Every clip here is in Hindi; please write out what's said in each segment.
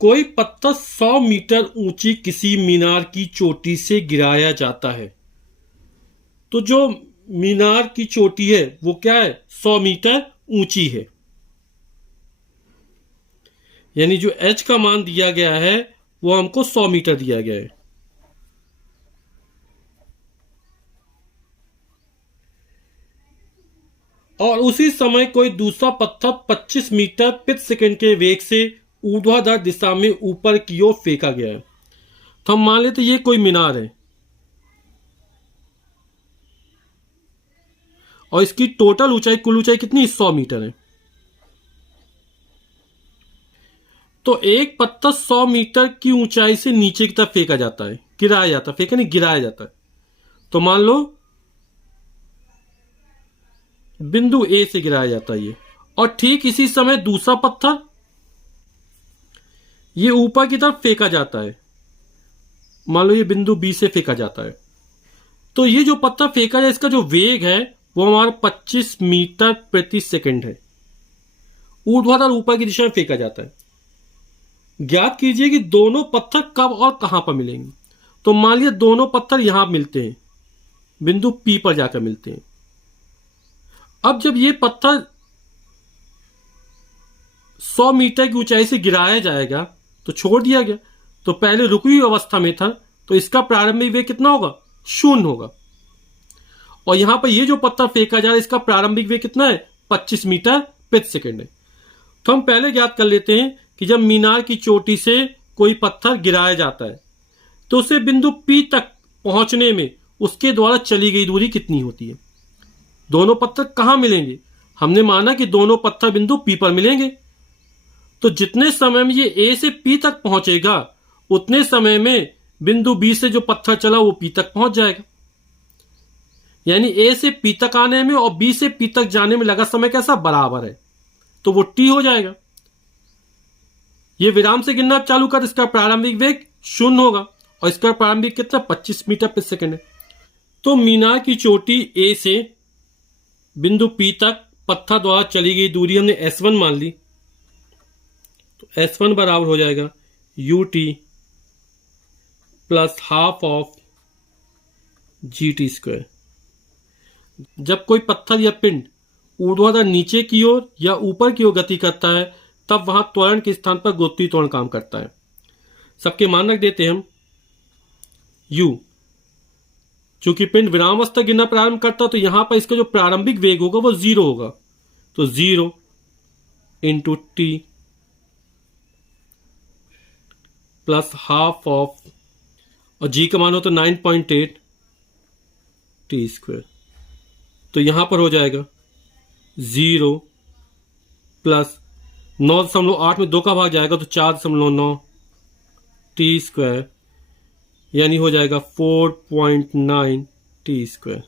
कोई पत्थर 100 मीटर ऊंची किसी मीनार की चोटी से गिराया जाता है, तो जो मीनार की चोटी है वो क्या है, 100 मीटर ऊंची है। यानी जो h का मान दिया गया है वो हमको 100 मीटर दिया गया है। और उसी समय कोई दूसरा पत्थर 25 मीटर प्रति सेकंड के वेग से ऊर्ध्वाधर दिशा में ऊपर की ओर फेंका गया है। तो हम मान लेते ये कोई मीनार है और इसकी टोटल ऊंचाई, कुल ऊंचाई कितनी, 100 मीटर है। तो एक पत्थर 100 मीटर की ऊंचाई से नीचे की तरफ फेंका जाता है, गिराया जाता है, फेंका नहीं गिराया जाता है। तो मान लो बिंदु ए से गिराया जाता है ये, और ठीक इसी समय दूसरा पत्थर ये ऊपर की तरफ फेंका जाता है। मान लो ये बिंदु बी से फेंका जाता है। तो ये जो पत्थर फेंका जाए इसका जो वेग है वो हमारा 25 मीटर प्रति सेकंड है। ऊर्ध्वाधर ऊपर की दिशा में फेंका जाता है। ज्ञात कीजिए कि दोनों पत्थर कब और कहां पर मिलेंगे। तो मान लिया दोनों पत्थर यहां मिलते हैं, बिंदु पी पर जाकर मिलते हैं। अब जब ये पत्थर 100 मीटर की ऊंचाई से गिराया जाएगा तो छोड़ दिया गया, तो पहले रुकी हुई अवस्था में था, तो इसका प्रारंभिक वेग कितना होगा, 0 होगा। और यहां पर ये जो पत्थर फेंका जा रहा है इसका प्रारंभिक वेग कितना है, 25 मीटर प्रति सेकंड है। तो हम पहले ज्ञात कर लेते हैं कि जब मीनार की चोटी से कोई पत्थर गिराया जाता है तो उसे बिंदु P तक पहुंचने में उसके द्वारा चली गई दूरी कितनी होती है। दोनों पत्थर कहां मिलेंगे, हमने माना कि दोनों पत्थर बिंदु P पर मिलेंगे। तो जितने समय में ये A से P तक पहुंचेगा उतने समय में बिंदु B से जो पत्थर चला वो P तक पहुंच जाएगा। यानी A से P तक आने में और B से P तक जाने में लगा समय कैसा, बराबर है, तो वो T हो जाएगा। ये विराम से गिनना चालू कर, इसका प्रारंभिक वेग 0 होगा और इसका प्रारंभिक कितना, 25 मीटर प्रति सेकंड है। तो मीनार की चोटी A से बिंदु P तक पत्थर द्वारा चली गई दूरी हमने S1 मान ली। तो S1 बराबर हो जाएगा UT plus half of GT square. जब कोई पत्थर या पिंड ऊर्ध्वाधर नीचे की ओर या ऊपर की ओर गति करता है तब वहां त्वरण के स्थान पर गुरुत्वीय त्वरण काम करता है। सबके मान रख देते हैं हम U। चूंकि पिंड विरामावस्था गिरना प्रारंभ करता है तो यहां पर इसका जो प्रारंभिक वेग होगा वो 0 होगा, तो 0 into T plus half of, और G का मान हो तो 9.8 T स्क्वायर। तो यहां पर हो जाएगा 0 प्लस 9.8 में 2 का भाग जाएगा तो 4.9 T स्क्वायर, यानी हो जाएगा 4.9 T स्क्वायर।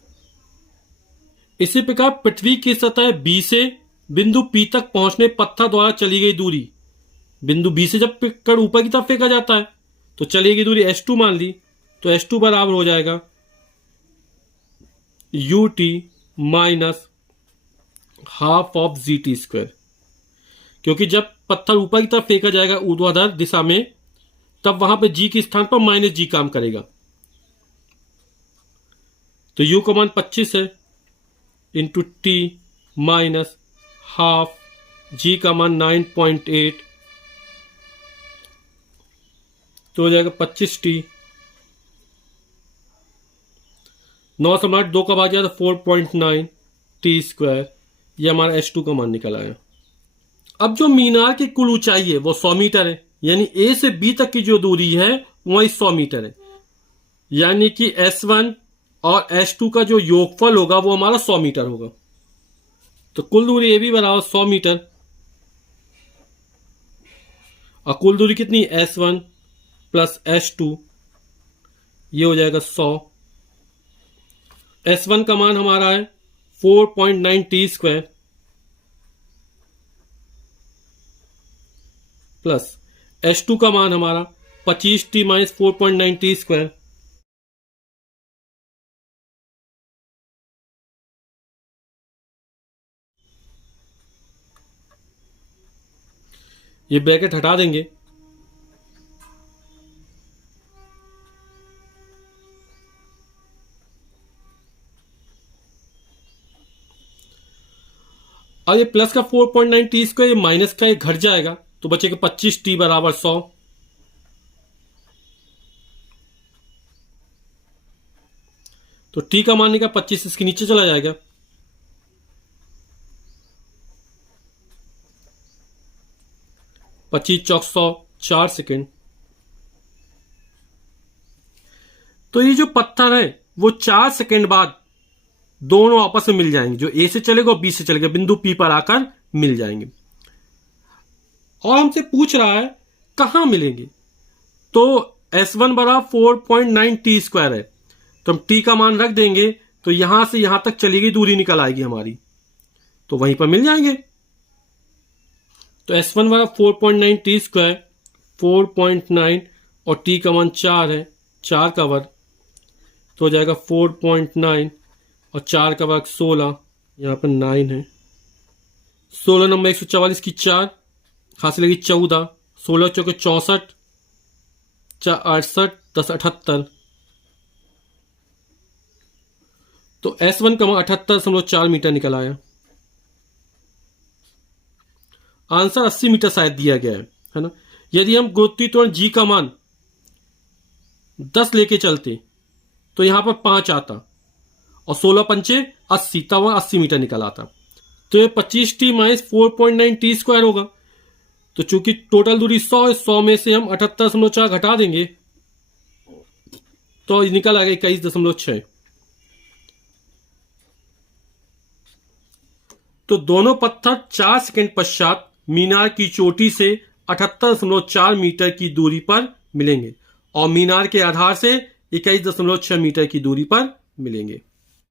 इसी प्रकार पृथ्वी की सतह B से बिंदु P तक पहुंचने पत्थर द्वारा चली गई दूरी, बिंदु B से जब कण ऊपर की तरफ फेंका जाता है तो चली गई दूरी S2 मान ली, तो S2 बराबर हो जाएगा UT minus half of GT square. क्योंकि जब पत्थर ऊपर की तरफ फेंका जाएगा ऊर्ध्वाधर दिशा में तब वहां पे G के स्थान पर माइनस G काम करेगा। तो U का मान 25 है into T minus half, G का मान 9.8, तो हो जाएगा 25T। 9/8 2 का भाग जाए तो 4.9 T स्क्वायर, ये हमारा S2 का मान निकल आया। अब जो मीनार की कुल ऊंचाई है वो 100 मीटर है, यानी A से B तक की जो दूरी है वही 100 मीटर है। यानी कि S1 और S2 का जो योगफल होगा वो हमारा 100 मीटर होगा। तो कुल दूरी AB बराबर 100 मीटर, और कुल दूरी कितनी, S1 प्लस S2, ये हो जाएगा 100। S1 का मान हमारा है 4.9 T स्क्वायर प्लस S2 का मान हमारा 25T माइनस 4.9 T स्क्वायर। ये ब्रैकेट हटा देंगे अब ये प्लस का 4.9 टी स्क्वायर, ये माइनस का ये घट जाएगा, तो बचेगा 25 टी बराबर 100। तो टी का मान निकला 25, इसके नीचे चला जाएगा। पच्चीस चौक 100, 4 सेकेंड। तो ये जो पत्थर है वो 4 सेकेंड बाद दोनों आपस में मिल जाएंगे, जो ए से चलेगा और बी से चलेगा, बिंदु पी पर आकर मिल जाएंगे। और हमसे पूछ रहा है कहां मिलेंगे, तो S1 बराबर 4.9 टी स्क्वायर है, तो हम टी का मान रख देंगे, तो यहां से यहां तक चली गई दूरी निकल आएगी हमारी, तो वहीं पर मिल जाएंगे। तो S1 बराबर 4.9 टी स्क्वायर, 4.9 और टी का मान 4 है, 4 का वर्ग, तो हो जाएगा 4.9 और 4 का वर्ग 16, यहां पर 9 है, 16 नंबर 144 की 4 हासिल लगी 14, 16 चौके 64, 68, 10 78, तो S1 का मान 78.4 मीटर निकल आया। आंसर 80 मीटर शायद दिया गया है ना। यदि हम गुरुत्वीय त्वरण जी का मान 10 लेके चलते तो यहां पर 5 आता और 16 पंचे 80, तब 80 मीटर निकल आता। तो ये 25 टी माइनस 4.9 टी स्क्वायर होगा। तो चूंकि टोटल दूरी 100 है, 100 में से हम 78.4 घटा देंगे तो निकल आएगा 21.6। तो दोनों पत्थर 4 सेकंड पश्चात मीनार की चोटी से 78.4 मीटर की दूरी पर मिलेंगे और मीनार के आधार से 21.6 मीटर की दूरी पर मिलेंगे।